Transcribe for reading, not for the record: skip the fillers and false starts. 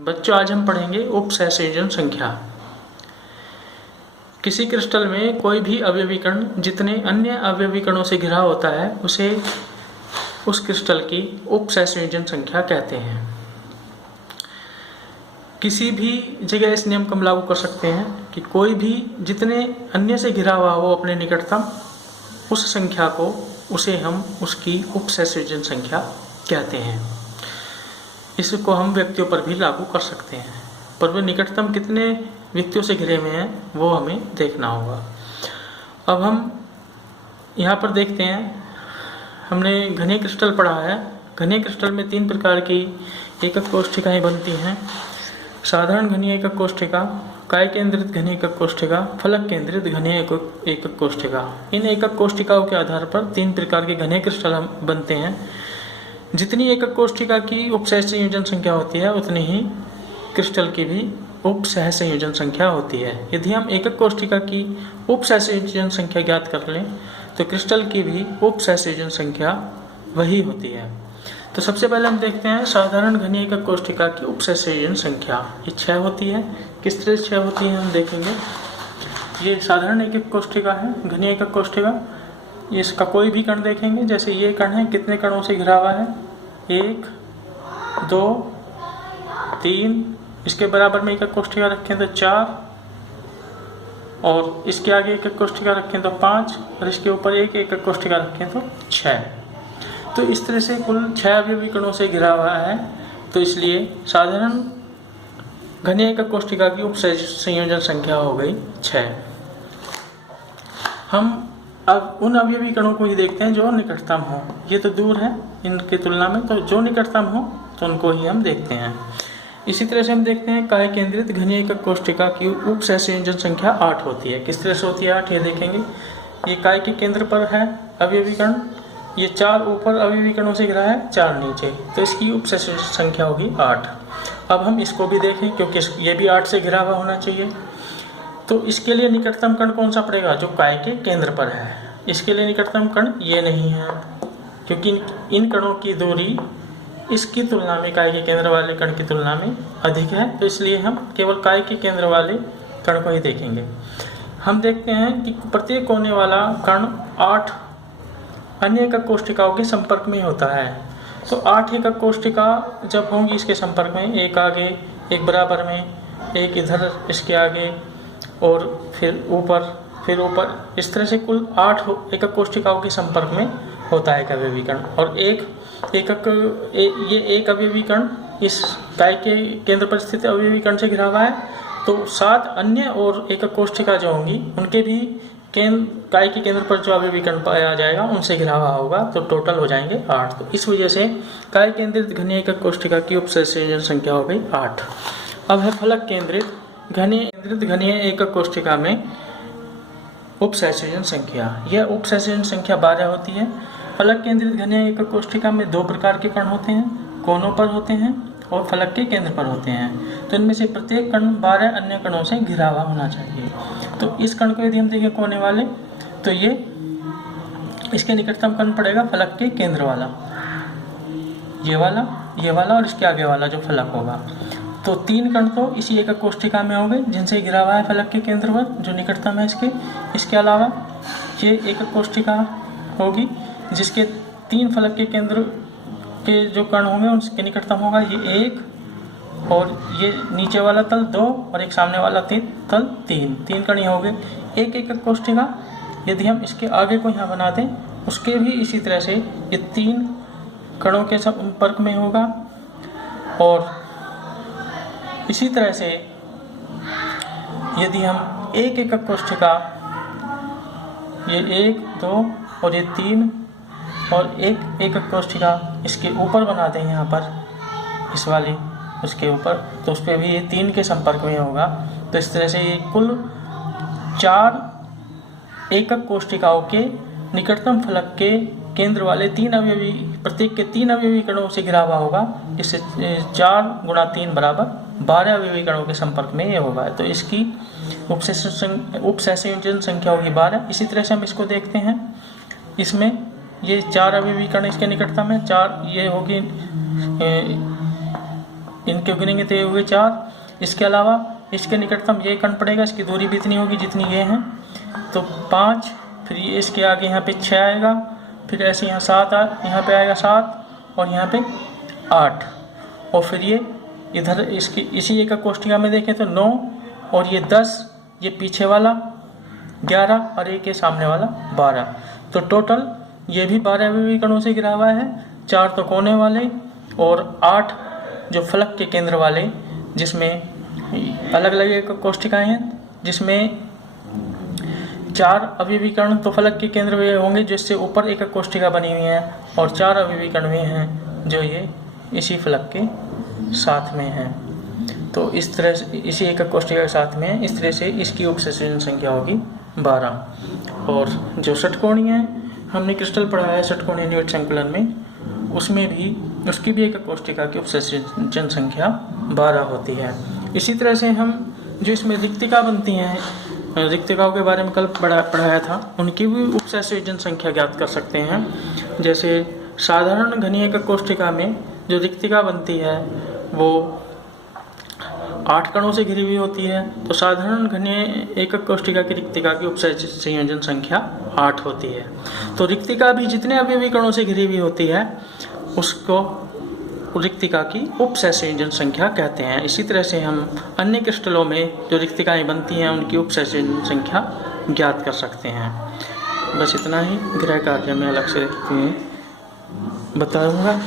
बच्चों, आज हम पढ़ेंगे उपसहसंयोजन संख्या। किसी क्रिस्टल में कोई भी अवयवी कण जितने अन्य अवयवी कणों से घिरा होता है उसे उस क्रिस्टल की उपसहसंयोजन संख्या कहते हैं। किसी भी जगह इस नियम को हम लागू कर सकते हैं कि कोई भी जितने अन्य से घिरा हुआ हो अपने निकटतम, उस संख्या को उसे हम उसकी उपसहसंयोजन संख्या कहते हैं। इसको हम व्यक्तियों पर भी लागू कर सकते हैं, पर वे निकटतम कितने व्यक्तियों से घिरे हुए हैं वो हमें देखना होगा। अब हम यहाँ पर देखते हैं, हमने घनीय क्रिस्टल पढ़ा है। घनीय क्रिस्टल में 3 प्रकार की एकक कोष्ठिकाएँ बनती हैं। साधारण घनीय एकक कोष्ठिका, काय केंद्रित घनीय एकक कोष्ठिका, फलक केंद्रित घनीय एकक कोष्ठिका। इन एकक कोष्ठिकाओं के आधार पर 3 प्रकार के घनीय क्रिस्टल बनते हैं। जितनी एकक कोष्ठिका की उपसहसंयोजन संख्या होती है उतनी ही क्रिस्टल की भी उपसहसंयोजन संख्या होती है। यदि हम एकक कोष्ठिका की उपसहसंयोजन संख्या ज्ञात कर लें तो क्रिस्टल की भी उपसहसंयोजन संख्या वही होती है। तो सबसे पहले हम देखते हैं साधारण घनीय एकक कोष्ठिका की उपसहसंयोजन संख्या। ये 6 होती है। किस तरह से 6 होती है हम देखेंगे। ये साधारण एकक कोष्ठिका है, घनीय एकक कोष्ठिका। इसका कोई भी कण देखेंगे, जैसे ये कण है, कितने कणों से घिरा हुआ है, 1 2 3, इसके बराबर में एकक कोष्ठिका रखें तो 4, और इसके आगे एकक कोष्ठिका रखें तो 5, और इसके ऊपर एक एकक कोष्ठिका रखें तो 6। तो इस तरह से कुल 6 अवयवी कणों से घिरा हुआ है। तो इसलिए साधारण घनीय एकक कोष्ठिका की उपसंयोजन संख्या हो गई 6। हम अब उन अवयवी कणों को ही देखते हैं जो निकटतम हो। ये तो दूर है इनके तुलना में, तो जो निकटतम हो तो उनको ही हम देखते हैं। इसी तरह से हम देखते हैं काय केंद्रित घनीय एकक कोष्ठिका की उपसहसंयोजन संख्या 8 होती है। किस तरह से होती है 8, ये देखेंगे। ये काय के केंद्र पर है अवयवी कण, ये 4 ऊपर अवयवी कणों से घिरा है, 4 नीचे, तो इसकी उपसहसंयोजन संख्या होगी 8। अब हम इसको भी देखें, क्योंकि ये भी 8 से घिरा हुआ होना चाहिए। तो इसके लिए निकटतम कण कौन सा पड़ेगा, जो काय के केंद्र पर है। इसके लिए निकटतम कण ये नहीं है, क्योंकि इन कणों की दूरी इसकी तुलना में, काय के केंद्र वाले कण की तुलना में अधिक है। तो इसलिए हम केवल काय के केंद्र वाले कण को ही देखेंगे। हम देखते हैं कि प्रत्येक कोने वाला कण 8 अन्य एकक कोष्ठिकाओं के संपर्क में होता है। तो 8 एकक कोष्ठिका जब होंगी इसके संपर्क में, एक आगे, एक बराबर में, एक इधर इसके आगे, और फिर ऊपर, इस तरह से कुल 8 एकक कोष्ठिकाओं के संपर्क में होता है एक अवयवी कण। और ये एक अवयवी कण इस काय के केंद्र पर स्थित अवयवी कण से घिरा हुआ है, तो 7 अन्य और एकक कोष्ठिका जो होंगी उनके भी काय के केंद्र पर जो अवयवी कण पाया जाएगा उनसे घिरा हुआ होगा, तो टोटल हो जाएंगे 8। तो इस वजह से काय केंद्रित घनीय एकक कोष्ठिका की उपसहसंयोजन संख्या हो गई 8। अब है फलक केंद्रित घनीय एकक कोष्ठिका में उपसहसंयोजन संख्या। यह उपसहसंयोजन संख्या 12 होती है। फलक केंद्रित घनीय एकक कोष्ठिका में 2 प्रकार के कण होते हैं, कोनों पर होते हैं और फलक के केंद्र पर होते हैं। तो इनमें से प्रत्येक कण 12 अन्य कणों से घिरा हुआ होना चाहिए। तो इस कण को यदि हम देखें कोने वाले, तो ये इसके निकटतम कण पड़ेगा फलक के केंद्र वाला, ये वाला और इसके आगे वाला जो फलक होगा। तो 3 कण तो इसी एकक कोष्ठिका में होंगे जिनसे घिरा हुआ है फलक के केंद्र पर, जो निकटतम है इसके अलावा ये एकक कोष्ठिका होगी जिसके 3 फलक के केंद्र के जो कण होंगे उनके निकटतम होगा ये 1, और ये नीचे वाला तल 2 और एक सामने वाला तल 3 कण हो गए एक एकक कोष्ठिका। यदि हम इसके आगे को यहाँ बना दें, उसके भी इसी तरह से ये 3 कणों के संपर्क में होगा। और इसी तरह से यदि हम एक एकक कोष्ठिका, ये 1 2 और ये 3 और एक एकक कोष्ठिका इसके ऊपर बना दें यहाँ पर, इस वाली उसके ऊपर, तो उस पर भी ये 3 के संपर्क में होगा। तो इस तरह से ये कुल 4 एकक कोष्ठिकाओं के निकटतम फलक के केंद्र वाले 3 अवयवी, प्रत्येक के 3 अवयवी कणों से घिरा हुआ होगा। इससे 4 × 3 बराबर 12 अवयवी कणों के संपर्क में ये होगा। तो इसकी उपसहसंयोजन संख्या होगी 12। इसी तरह से हम इसको देखते हैं, इसमें ये 4 अवयवी कण इसके निकटतम है, 4 ये होगी इनके गिनेंगे तो ये हुए 4। इसके अलावा इसके निकटतम ये कण पड़ेगा, इसकी दूरी भी इतनी होगी जितनी ये है, तो 5। फिर ये इसके आगे यहाँ पे 6 आएगा, फिर ऐसे यहाँ 7 यहाँ पे आएगा 7 और यहाँ पे 8, और फिर ये इधर इसकी इसी एक कोष्ठिका में देखें तो 9 और ये 10, ये पीछे वाला 11 और एक के सामने वाला 12। तो टोटल ये भी 12 अवयवी कणों से घिरा हुआ है, 4 तो कोने वाले और 8 जो फलक के केंद्र वाले, जिसमें अलग अलग एक कोष्ठिकाएँ हैं, जिसमें 4 अवयवी कण तो फलक के केंद्र में होंगे जिससे ऊपर एक कोष्ठिका बनी हुई है, और 4 अवयवी कण भी हैं जो ये इसी फलक के साथ में हैं। तो इस तरह से इसी एक कोष्ठिका के साथ में है। इस तरह से इसकी उपसंयोजन संख्या होगी 12। और जो षटकोणीय है, हमने क्रिस्टल पढ़ा है षटकोणीय निविड संकुलन में, उसमें भी उसकी भी एक कोष्ठिका की उपसंयोजन संख्या 12 होती है। इसी तरह से हम जो इसमें रिक्तिका बनती हैं, रिक्तिकाओं के बारे में कल पढ़ाया था, उनकी भी उपसंयोजन संख्या ज्ञात कर सकते हैं। जैसे साधारण घनीय एक कोष्ठिका में जो रिक्तिका बनती है वो 8 कणों से घिरी हुई होती है, तो साधारण घनीय एकक कोष्ठिका की रिक्तिका की उपसंयोजन संख्या 8 होती है। तो रिक्तिका भी जितने अवयवी कणों से घिरी हुई होती है उसको रिक्तिका की उपसंयोजन संख्या कहते हैं। इसी तरह से हम अन्य क्रिस्टलों में जो रिक्तिकाएं बनती हैं उनकी उपसंयोजन संख्या ज्ञात कर सकते हैं। बस इतना ही, गृह कार्य में अलग से बताऊंगा।